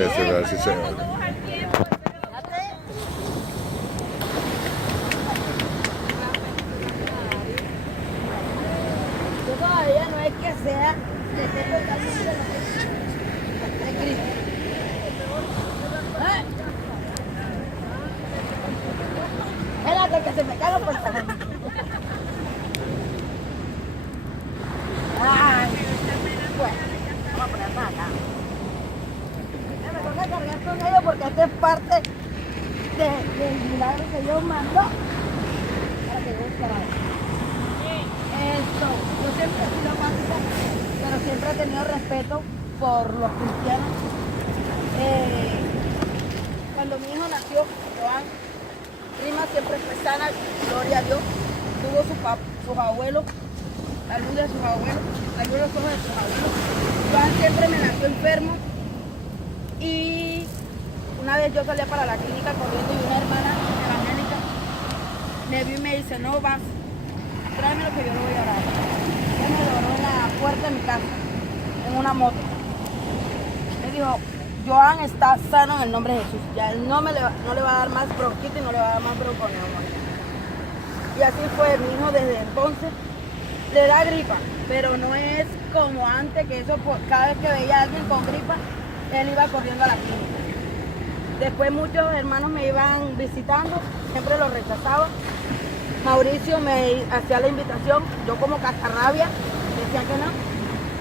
espectacular, sí señor. Yo todavía no es que sea de totalmente de Cristo. Espérate que se me caen los pantalones. Ay, bueno, vamos a poner más acá. Me toca cargar con ellos porque esta es parte del milagro que Dios mandó para que yo esperara. Esto, yo siempre he sido apática, pero siempre he tenido respeto por los cristianos. Cuando mi hijo nació, Joan, Rima siempre fue sana, gloria a Dios. Tuvo sus abuelos, la luz de sus abuelos, la luz de los ojos de sus abuelos. Joan siempre me nació enfermo y una vez yo salía para la clínica corriendo y una hermana evangélica me vio y me dice, no vas, tráeme lo que yo le voy a dar. Ella me logró en la puerta de mi casa, en una moto. Me dijo, Joan está sano en el nombre de Jesús. Ya él no le va a dar más bronquitis, no le va a dar más bronconeumonía. Y así fue, mi hijo desde entonces le da gripa, pero no es como antes, que eso cada vez que veía a alguien con gripa, él iba corriendo a la clínica. Después muchos hermanos me iban visitando, siempre los rechazaba. Mauricio me hacía la invitación, yo como cascarrabia decía que no.